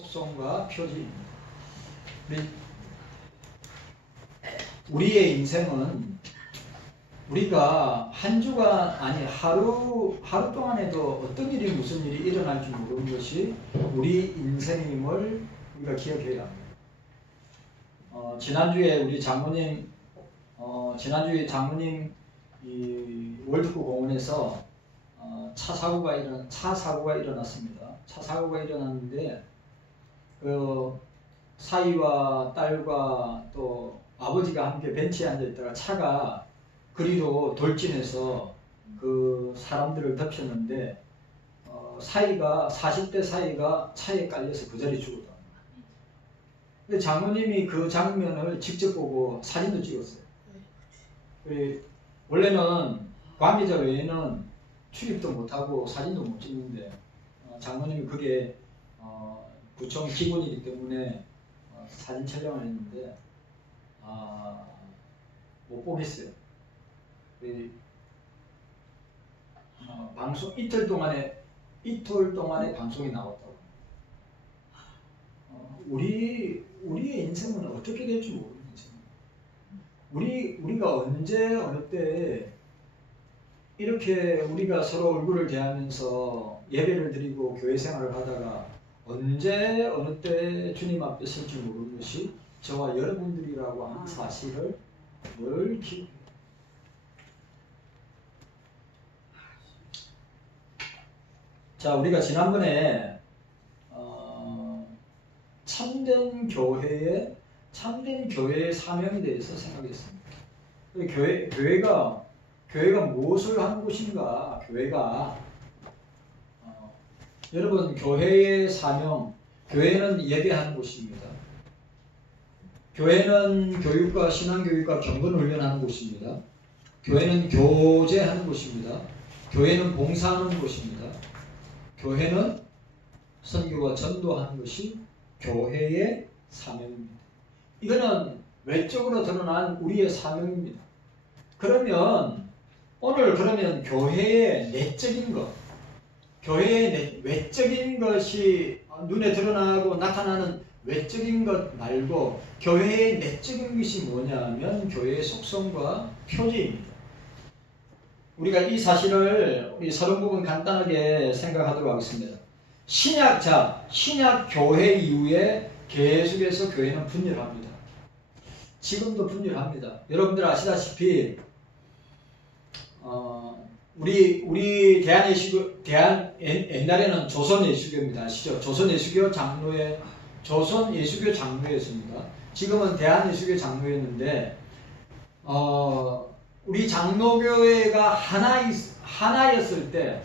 속성과 표지입니다. 우리- 우리의 인생은 우리가 한 주간 아니 하루 하루 동안에도 어떤 일이 무슨 일이 일어날지 모르는 것이 우리 인생임을 우리가 기억해야 합니다. 어, 지난주에 우리 장모님 어, 지난주에 장모님 이 월드컵 공원에서 어, 차 사고가 일어나 차 사고가 일어났습니다. 차 사고가 일어났는데 그 사위와 딸과 또 아버지가 함께 벤치에 앉아 있다가 차가 그리로 돌진해서 그 사람들을 덮쳤는데 어, 사이가 40대 사이가 차에 깔려서 그 자리에 죽었다. 근데 장모님이 그 장면을 직접 보고 사진도 찍었어요. 원래는 관계자 외에는 출입도 못하고 사진도 못 찍는데 어, 장모님이 그게 어, 구청 기본이기 때문에 어, 사진 촬영을 했는데 아, 못 보겠어요. 그, 어, 방송 이틀 동안에 이틀 동안에 방송이 나왔다고. 어, 우리 우리의 인생은 어떻게 될지 모르는 인생. 우리 우리가 언제 어느 때 이렇게 우리가 서로 얼굴을 대하면서 예배를 드리고 교회 생활을 하다가 언제 어느 때 주님 앞에 설지 모르는 것이 저와 여러분들이라고 하는 사실을 늘 기, 자, 우리가 지난번에 어, 참된 교회의 참된 교회의 사명에 대해서 생각했습니다. 그 교회 교회가 교회가 무엇을 하는 곳인가? 교회가 어, 여러분 교회의 사명, 교회는 예배하는 곳입니다. 교회는 교육과 신앙교육과 경건훈련하는 곳입니다. 교회는 교제하는 곳입니다. 교회는 봉사하는 곳입니다. 교회는 선교와 전도하는 것이 교회의 사명입니다. 이거는 외적으로 드러난 우리의 사명입니다. 그러면 오늘 그러면 교회의 내적인 것, 교회의 내, 외적인 것이 눈에 드러나고 나타나는 외적인 것 말고 교회의 내적인 것이 뭐냐면 교회의 속성과 표지입니다. 우리가 이 사실을 우리 서론 부분 간단하게 생각하도록 하겠습니다. 신약 자 신약 교회 이후에 계속해서 교회는 분열합니다. 지금도 분열합니다. 여러분들 아시다시피 어, 우리 우리 대한 예수교 대한 옛- 옛날에는 조선 예수교입니다. 아시죠? 조선 예수교 장로회 조선 예수교 장로회였습니다. 지금은 대한 예수교 장로회였는데 어, 우리 장로교회가 하나 하나였을 때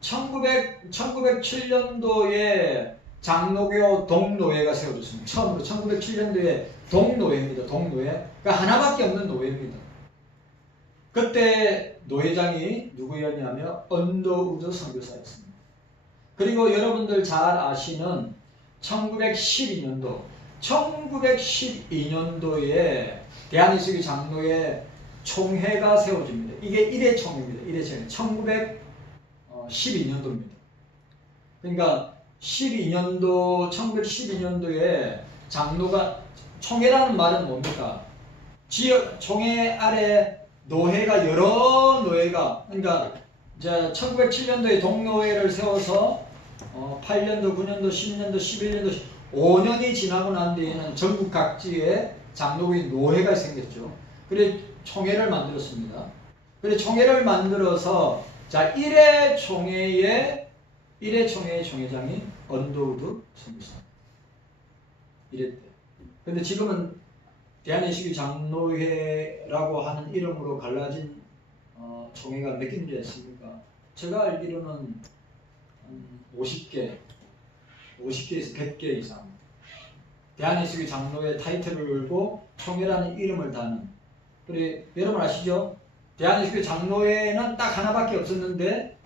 1900, 1907년도에 장로교 동노회가 세워졌습니다. 처음으로 1907년도에 동노회입니다. 동노회. 그러니까 하나밖에 없는 노회입니다. 그때 노회장이 누구였냐면 언더우드 선교사였습니다. 그리고 여러분들 잘 아시는 1912년도 1912년도에 대한이수기 장로의 총회가 세워집니다. 이게 1회 총회입니다. 1회 총회. 1912년도입니다. 그러니까 12년도 1912년도에 장로가 총회라는 말은 뭡니까? 지역 총회 아래 노회가 여러 노회가 그러니까 이제 1907년도에 동노회를 세워서 어, 8년도, 9년도, 10년도, 11년도, 5년이 지나고 난 뒤에는 전국 각지에 장로회 노회가 생겼죠. 그래 총회를 만들었습니다. 그래 총회를 만들어서 자 1회 총회의 1회 총회의 총회장이 언더우드 선교사 1회 때. 근데 지금은 대한예수교 장로회라고 하는 이름으로 갈라진 어, 총회가 몇 개인지 아십니까? 제가 알기로는 한 50개, 50개에서 100개 이상 대한예수교 장로회 타이틀을 걸고 총회라는 이름을 다는 그래 여러분 아시죠? 대한예수교 장로회는 딱 하나밖에 없었는데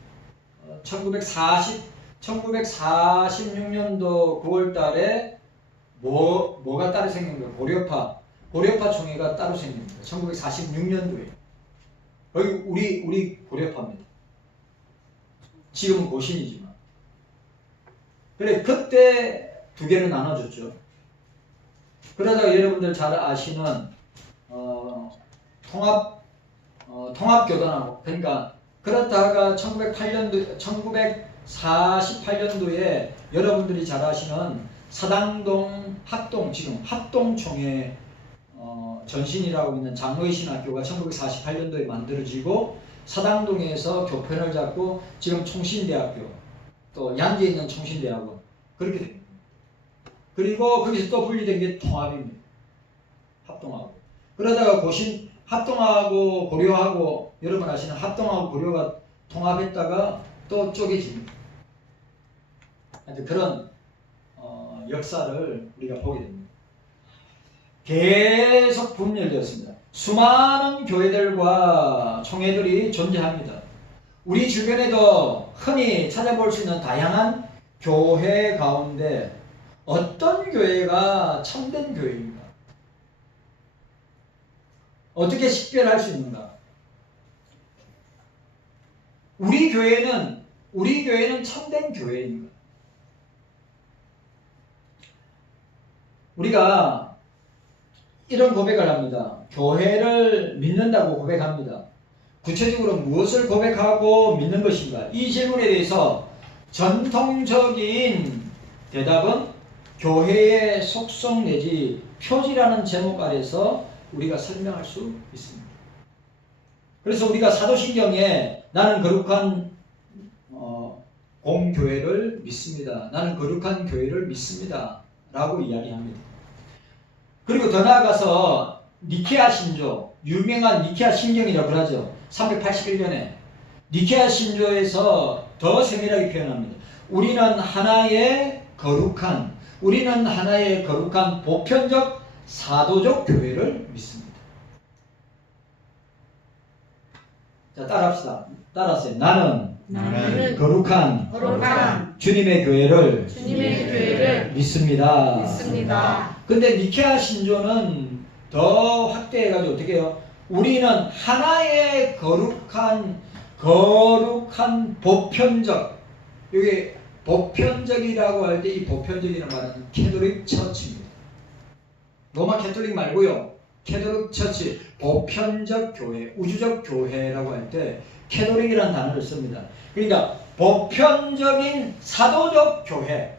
어, 1940 1946년도 9월 달에 뭐 뭐가 따로 생긴 거예요? 고려파 고려파 총회가 따로 생깁니다. 1946년도에 여기 우리 우리 고려파입니다. 지금은 고신이지만 그래 그때 두 개로 나눠줬죠. 그러다가 여러분들 잘 아시는 어, 통합 어, 통합 교단하고 그러니까 그렇다가 1908년도 1948년도에 여러분들이 잘 아시는 사당동 합동 지금 합동총회 어, 전신이라고 있는 장로의 신학교가 1948년도에 만들어지고 사당동에서 교편을 잡고 지금 총신대학교 또 양재에 있는 총신대학원 그렇게 됩니다. 그리고 거기서 또 분리된 게 통합입니다. 합동하고 그러다가 고신 합동하고 고려하고 여러분 아시는 합동하고 고려가 통합했다가 또 쪼개집니다. 그런 어, 역사를 우리가 보게 됩니다. 계속 분열되었습니다. 수많은 교회들과 총회들이 존재합니다. 우리 주변에도 흔히 찾아볼 수 있는 다양한 교회 가운데 어떤 교회가 참된 교회입니까? 어떻게 식별할 수 있는가? 우리 교회는 우리 교회는 참된 교회입니다. 우리가 이런 고백을 합니다. 교회를 믿는다고 고백합니다. 구체적으로 무엇을 고백하고 믿는 것인가? 이 질문에 대해서 전통적인 대답은 교회의 속성 내지 표지라는 제목 아래서 우리가 설명할 수 있습니다. 그래서 우리가 사도신경에 나는 거룩한 어, 공교회를 믿습니다. 나는 거룩한 교회를 믿습니다. 라고 이야기합니다. 그리고 더 나아가서 니케아 신조, 유명한 니케아 신경이라고 그러죠. 381년에 니케아 신조에서 더 세밀하게 표현합니다. 우리는 하나의 거룩한, 우리는 하나의 거룩한 보편적 사도적 교회를 믿습니다. 자, 따라합시다. 따라하세요. 나는 나는 거룩한 거룩한 주님의 교회를 주님의 교회를 믿습니다. 믿습니다. 근데 니케아 신조는 더 확대해가지고 어떻게 해요? 우리는 하나의 거룩한 거룩한 보편적 여기 보편적이라고 할 때 이 보편적이라는 말은 캐톨릭 처치입니다. 로마 캐톨릭 말고요. 캐톨릭 처치 보편적 교회, 우주적 교회라고 할 때 캐톨릭이라는 단어를 씁니다. 그러니까 보편적인 사도적 교회.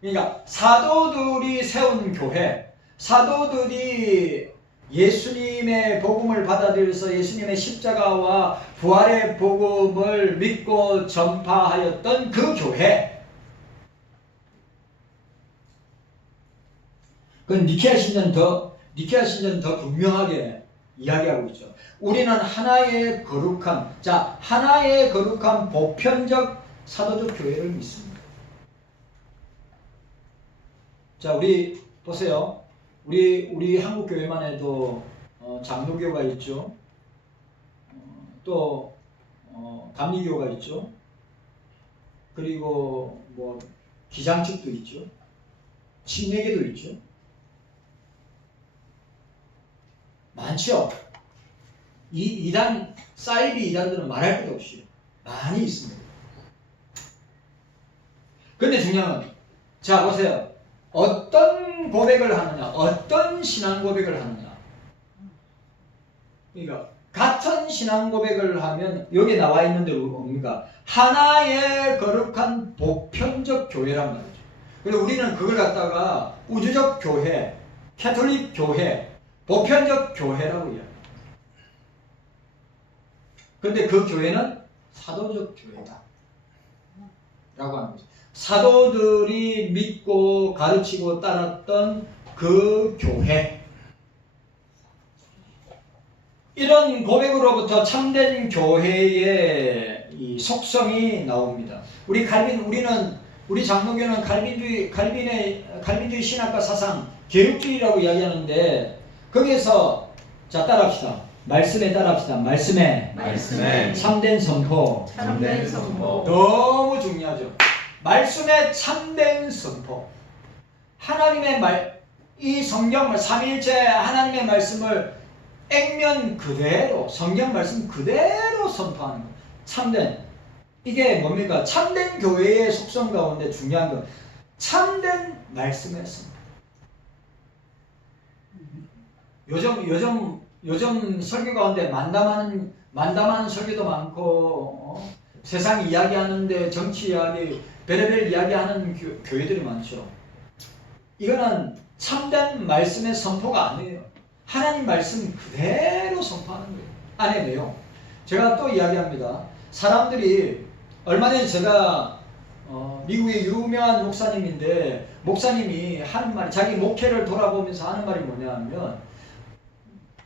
그러니까 사도들이 세운 교회, 사도들이 예수님의 복음을 받아들여서 예수님의 십자가와 부활의 복음을 믿고 전파하였던 그 교회. 그 니케아 신전 더 니케아 신전 더 분명하게 이야기하고 있죠. 우리는 하나의 거룩한 자 하나의 거룩한 보편적 사도적 교회를 믿습니다. 자 우리 보세요. 우리 우리 한국 교회만 해도 어, 장로교가 있죠. 어, 또 어, 감리교가 있죠. 그리고 뭐 기장측도 있죠. 침례교도 있죠. 많죠. 이 이단 사이비 이단들은 말할 것도 없이 많이 있습니다. 근데 중요한 건 자 보세요. 어떤 고백을 하느냐, 어떤 신앙 고백을 하느냐. 그러니까 같은 신앙 고백을 하면 여기 나와 있는 대로 뭡니까? 하나의 거룩한 보편적 교회란 말이죠. 그리고 우리는 그걸 갖다가 우주적 교회, 캐톨릭 교회, 보편적 교회라고 이야기해요. 근데 그 교회는 사도적 교회다. 라고 하는 거죠. 사도들이 믿고 가르치고 따랐던 그 교회. 이런 고백으로부터 참된 교회의 이 속성이 나옵니다. 우리 갈빈 우리는 우리 장로교는 갈빈주의 갈빈의 갈빈주의 신학과 사상 계획주의라고 이야기하는데 거기에서 자 따라합시다. 말씀에 따라합시다. 말씀에 말씀에 참된 선포 참된 선포 너무 중요하죠. 말씀의 참된 선포. 하나님의 말, 이 성경을 삼일째 하나님의 말씀을 액면 그대로 성경 말씀 그대로 선포하는 것. 참된 이게 뭡니까? 참된 교회의 속성 가운데 중요한 건 참된 말씀의 선포. 요즘 요즘 요즘 설교 가운데 만담하는 만담하는 설교도 많고 어? 세상 이야기하는데 정치 이야기 별의별 이야기하는 교, 교회들이 많죠. 이거는 참된 말씀의 선포가 아니에요. 하나님 말씀 그대로 선포하는 거예요. 안에 내용. 제가 또 이야기합니다. 사람들이 얼마 전에 제가 어, 미국의 유명한 목사님인데 목사님이 하는 말이 자기 목회를 돌아보면서 하는 말이 뭐냐면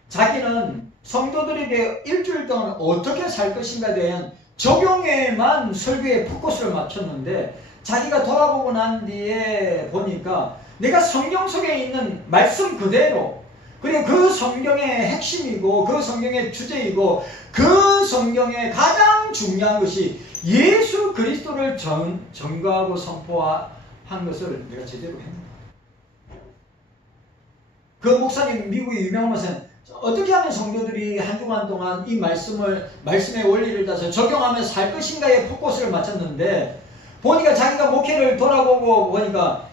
자기는 성도들에게 일주일 동안 어떻게 살 것인가에 대한 적용에만 설교에 포커스를 맞췄는데 자기가 돌아보고 난 뒤에 보니까 내가 성경 속에 있는 말씀 그대로 그리고 그 성경의 핵심이고 그 성경의 주제이고 그 성경의 가장 중요한 것이 예수 그리스도를 전, 전가하고 선포한 것을 내가 제대로 했는가 그 목사님 미국의 유명한 목사님 어떻게 하면 성도들이 한 주간 동안 이 말씀을 말씀의 원리를 따서 적용하며 살 것인가에 포커스를 맞췄는데 보니까 자기가 목회를 돌아보고 보니까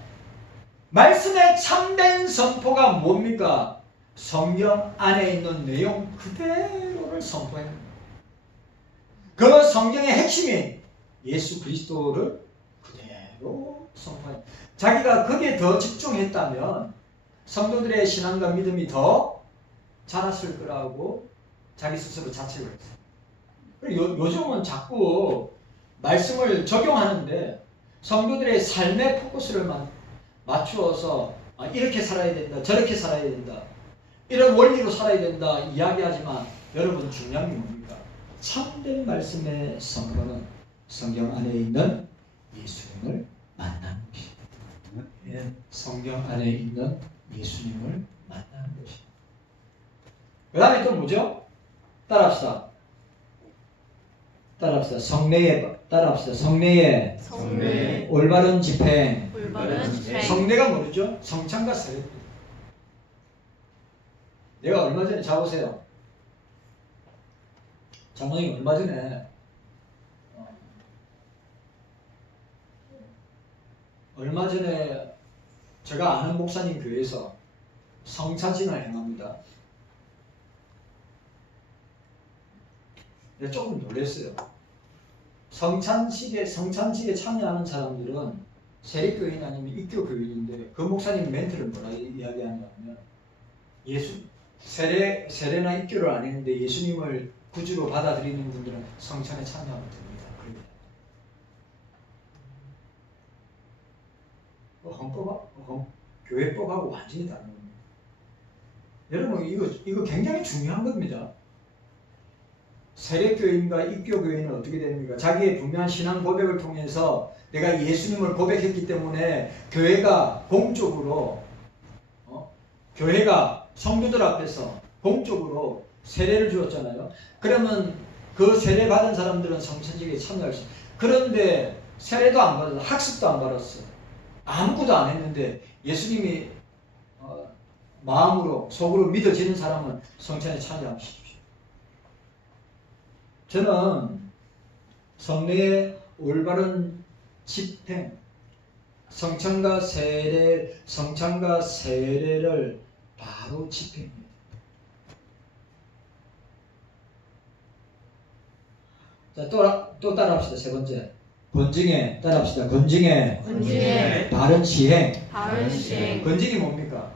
말씀의 참된 선포가 뭡니까? 성경 안에 있는 내용 그대로를 선포해요. 그 성경의 핵심이 예수 그리스도를 그대로 선포해요. 자기가 거기에 더 집중했다면 성도들의 신앙과 믿음이 더 자랐을 거라고 자기 스스로 자책을 했어요. 그리고 요, 요즘은 자꾸 말씀을 적용하는데 성도들의 삶의 포커스를 만- 맞추어서 아, 이렇게 살아야 된다, 저렇게 살아야 된다, 이런 원리로 살아야 된다 이야기하지만 여러분 중요한 게 뭡니까? 참된 말씀의 선거는 성경 안에 있는 예수님을 만나는 것입니다. 예, 성경 안에 있는 예수님을 만나는 것입니다. 그 다음에 또 뭐죠? 따라합시다. 따라합시다. 성례에 따라합시다. 성례에 성례 올바른 집행. 올바른 집행 성례가 뭐죠? 성찬과 세례입니다. 내가 얼마 전에 자 보세요. 장모님 얼마 전에 어, 얼마 전에 제가 아는 목사님 교회에서 성찬신을 행합니다. 내가 조금 놀랐어요. 성찬식에 성찬식에 참여하는 사람들은 세례교인 아니면 입교교인인데 그 목사님 멘트를 뭐라 이야기하냐면 예수 세례 세례나 입교를 안 했는데 예수님을 구주로 받아들이는 분들은 성찬에 참여하면 됩니다. 헌법 헌, 교회법하고 완전히 다른 겁니다. 여러분 이거 이거 굉장히 중요한 겁니다. 세례교인과 입교교인은 어떻게 됩니까? 자기의 분명한 신앙 고백을 통해서 내가 예수님을 고백했기 때문에 교회가 공적으로 어? 교회가 성도들 앞에서 공적으로 세례를 주었잖아요. 그러면 그 세례 받은 사람들은 성찬식에 참여할 수. 그런데 세례도 안 받았어, 학습도 안 받았어, 아무것도 안 했는데 예수님이 어, 마음으로 속으로 믿어지는 사람은 성찬에 참여하십시오. 저는 성례의 올바른 집행, 성찬과 세례, 성찬과 세례를 바로 집행해야 자, 또, 또 따라합시다. 세 번째. 건증에, 따라합시다. 건증에, 건증에 바른 시행. 바른 시행 건증이 뭡니까?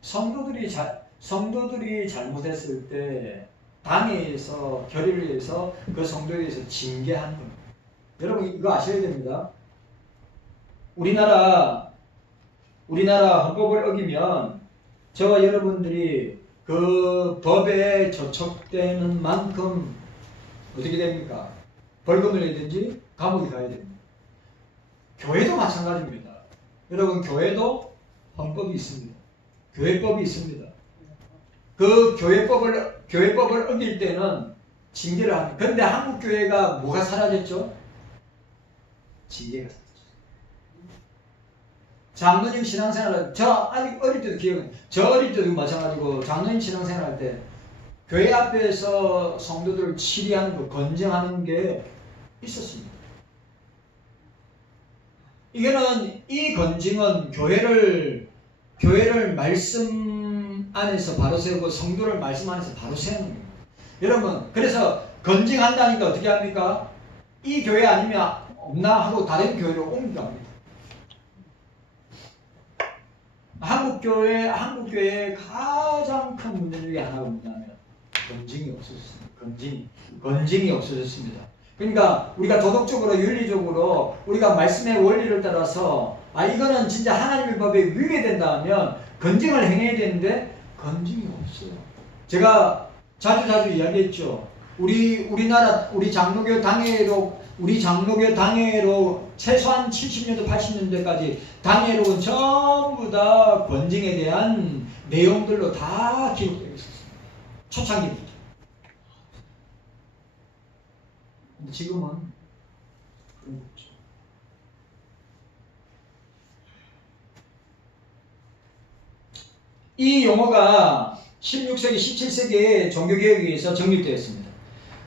성도들이 자, 성도들이 잘못했을 때 당회에서 결의를 해서 그 성도에 대해서 징계하는 겁니다. 여러분 이거 아셔야 됩니다. 우리나라 우리나라 헌법을 어기면 저와 여러분들이 그 법에 저촉되는 만큼 어떻게 됩니까? 벌금을 내든지 감옥에 가야 됩니다. 교회도 마찬가지입니다. 여러분 교회도 헌법이 있습니다. 교회법이 있습니다. 그 교회법을 교회법을 어길 때는 징계를 합니다. 그런데 한국 교회가 뭐가 사라졌죠? 징계가 사라졌어요. 장로님 신앙생활 저 아직 어릴 때도 기억은 저 어릴 때도 마찬가지고 장로님 신앙생활 때 교회 앞에서 성도들 치리하는 거 건정하는 게 있었습니다. 이거는 이 건징은 교회를 교회를 말씀 안에서 바로 세우고 성도를 말씀 안에서 바로 세우는 거예요. 여러분 그래서 건징한다니까 어떻게 합니까? 이 교회 아니면 없나 하고 다른 교회로 옮겨갑니다. 한국 교회 한국 교회의 가장 큰 문제 중에 하나가 뭐냐면 건징이 없어졌습니다. 건징 건징이 없어졌습니다. 그러니까 우리가 도덕적으로 윤리적으로 우리가 말씀의 원리를 따라서 아 이거는 진짜 하나님의 법에 위배된다 하면 건징을 행해야 되는데 건징이 없어요. 제가 자주 자주 이야기했죠. 우리 우리나라 우리 장로교 당회로 우리 장로교 당회로 최소한 70년대 80년대까지 당회록은 전부 다 권징에 대한 내용들로 다 기록되어 있었습니다. 초창기부터. 지금은 그런 거 없죠. 이 용어가 16세기, 17세기의 종교개혁에 의해서 정립되었습니다.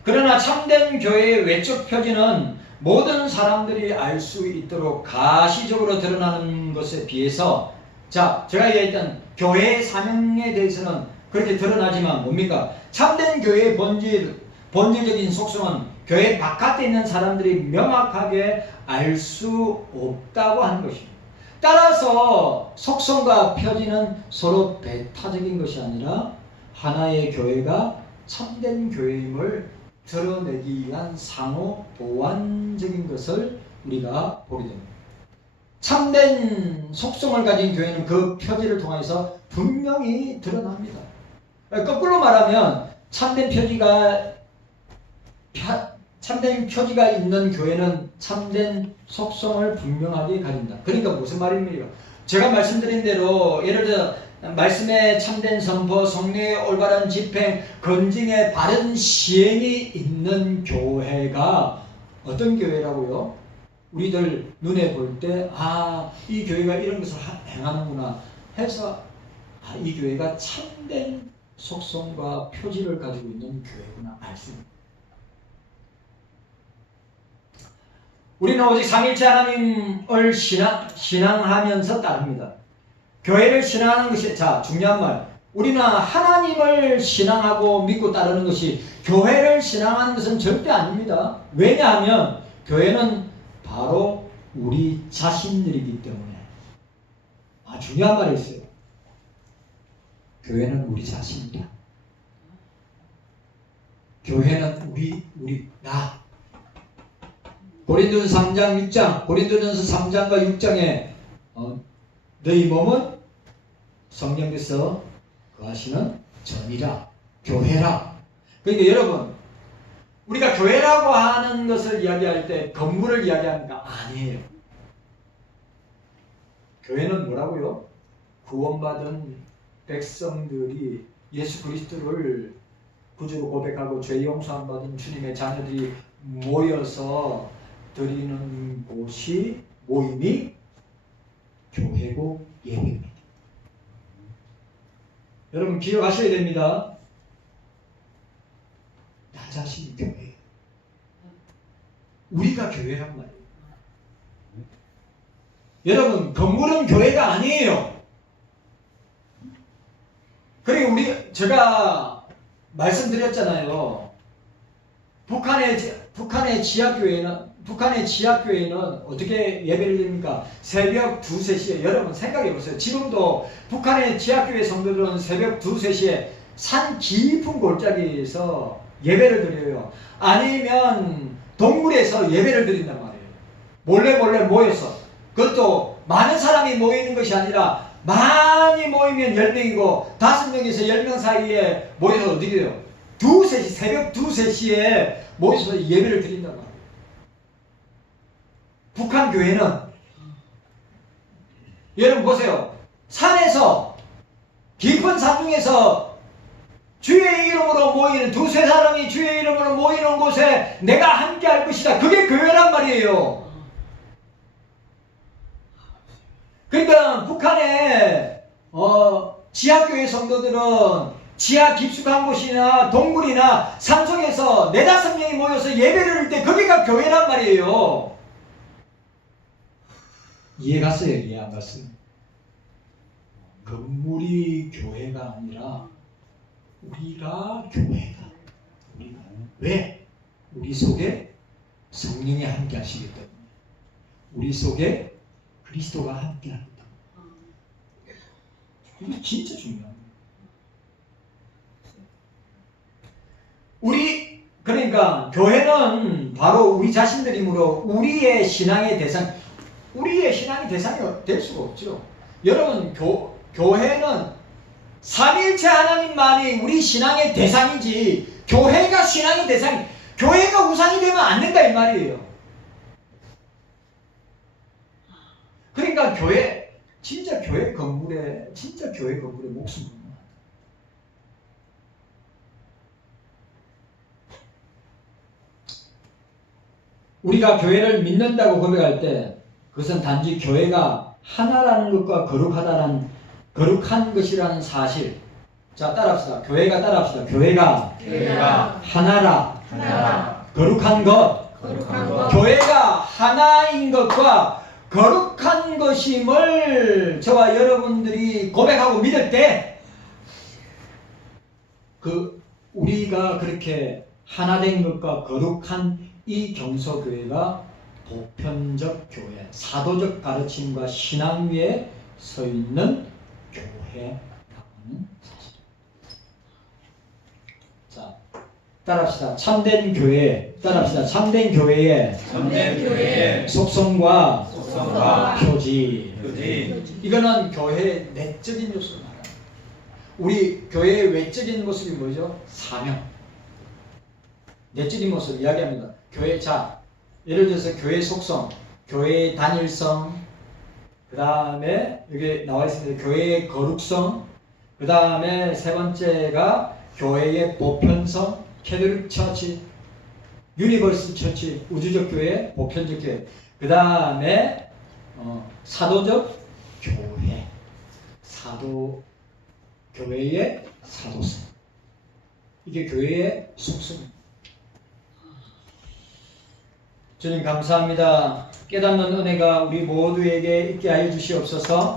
그러나 참된 교회의 외적 표지는 모든 사람들이 알 수 있도록 가시적으로 드러나는 것에 비해서 자, 제가 얘기했던 교회의 사명에 대해서는 그렇게 드러나지만 뭡니까? 참된 교회의 본질, 본질적인 속성은 교회 바깥에 있는 사람들이 명확하게 알 수 없다고 하는 것입니다. 따라서 속성과 표지는 서로 배타적인 것이 아니라 하나의 교회가 참된 교회임을 드러내기 위한 상호 보완적인 것을 우리가 보게 됩니다. 참된 속성을 가진 교회는 그 표지를 통해서 분명히 드러납니다. 거꾸로 말하면 참된 표지가 펴- 참된 표지가 있는 교회는 참된 속성을 분명하게 가진다. 그러니까 무슨 말입니까? 제가 말씀드린 대로 예를 들어 말씀의 참된 선포, 성례의 올바른 집행, 건징의 바른 시행이 있는 교회가 어떤 교회라고요? 우리들 눈에 볼 때, 아, 이 교회가 이런 것을 하- 행하는구나 해서, 아, 이 교회가 참된 속성과 표지를 가지고 있는 교회구나 알 수 있습니다. 우리는 오직 삼일체 하나님을 신앙, 신앙하면서 따릅니다. 교회를 신앙하는 것이 자 중요한 말. 우리는 하나님을 신앙하고 믿고 따르는 것이 교회를 신앙하는 것은 절대 아닙니다. 왜냐하면 교회는 바로 우리 자신들이기 때문에 아 중요한 말이 있어요. 교회는 우리 자신이다. 교회는 우리 우리 나 고린도전 3장 6장 고린도전서 3장과 6장에 어, 너희 몸은 성령께서 거하시는 전이라 교회라 그러니까 여러분 우리가 교회라고 하는 것을 이야기할 때 건물을 이야기합니까? 아니에요 교회는 뭐라고요? 구원받은 백성들이 예수 그리스도를 구주로 고백하고 죄 용서함 받은 주님의 자녀들이 모여서 드리는 곳이 모임이 교회고 예배입니다. 여러분 기억하셔야 됩니다. 나 자신이 교회예요. 우리가 교회란 말이에요. 여러분 건물은 교회가 아니에요. 그리고 우리 제가 말씀드렸잖아요. 북한의 지- 북한의 지하 교회는 북한의 지하교회는 어떻게 예배를 드립니까? 새벽 2, 3시에 여러분 생각해 보세요. 지금도 북한의 지하교회 성도들은 새벽 2, 3시에 산 깊은 골짜기에서 예배를 드려요. 아니면 동굴에서 예배를 드린단 말이에요. 몰래 몰래 모여서 그것도 많은 사람이 모이는 것이 아니라 많이 모이면 10명이고 5명에서 10명 사이에 모여서 어떻게 돼요? 2, 3시, 새벽 2, 3시에 모여서 예배를 드린단 말이에요. 북한 교회는 여러분 보세요. 산에서 깊은 산 중에서 주의 이름으로 모이는 두세 사람이 주의 이름으로 모이는 곳에 내가 함께 할 것이다. 그게 교회란 말이에요. 그러니까 북한의 어, 지하교회 성도들은 지하 깊숙한 곳이나 동굴이나 산속에서 네다섯 명이 모여서 예배를 할 때 거기가 교회란 말이에요. 이해 갔어요? 이해 안 갔어요? 건물이 교회가 아니라 우리가 교회다. 우리가 왜? 우리 속에 성령이 함께 하시기 때문에 우리 속에 그리스도가 함께 때문에 이거 진짜 중요합니다. 우리 그러니까 교회는 바로 우리 자신들이므로 우리의 신앙의 대상 우리의 신앙의 대상이 될 수가 없죠. 여러분 교, 교회는 삼일체 하나님만이 우리 신앙의 대상이지 교회가 신앙의 대상 교회가 우상이 되면 안 된다 이 말이에요. 그러니까 교회 진짜 교회 건물에 진짜 교회 건물에 돼. 우리가 교회를 믿는다고 고백할 때 그것은 단지 교회가 하나라는 것과 거룩하다는 거룩한 것이라는 사실. 자 따라합시다. 교회가 따라합시다. 교회가 교회가 하나라 하나라 거룩한 것. 거룩한 것 교회가 하나인 것과 거룩한 것임을 저와 여러분들이 고백하고 믿을 때 그 우리가 그렇게 하나 된 것과 거룩한 이 경서교회가 보편적 교회, 사도적 가르침과 신앙 위에 서 있는 교회라는 사실. 자, 따라합시다. 참된 교회, 따라합시다. 참된 교회의 참된 교회의 속성과 속성과 표지. 표지 이거는 교회의 내적인 요소를 말합니다. 우리 교회의 외적인 모습이 뭐죠? 사명. 내적인 모습 이야기합니다. 교회 자 예를 들어서 교회 속성, 교회의 단일성, 그 다음에 여기 나와 있습니다. 교회의 거룩성, 그 다음에 세 번째가 교회의 보편성, 캐톨릭 처치, 유니버스 처치, 우주적 교회, 보편적 교회. 그 다음에 어, 사도적 교회, 사도 교회의 사도성. 이게 교회의 속성입니다. 주님 감사합니다. 깨닫는 은혜가 우리 모두에게 있게 하여 주시옵소서.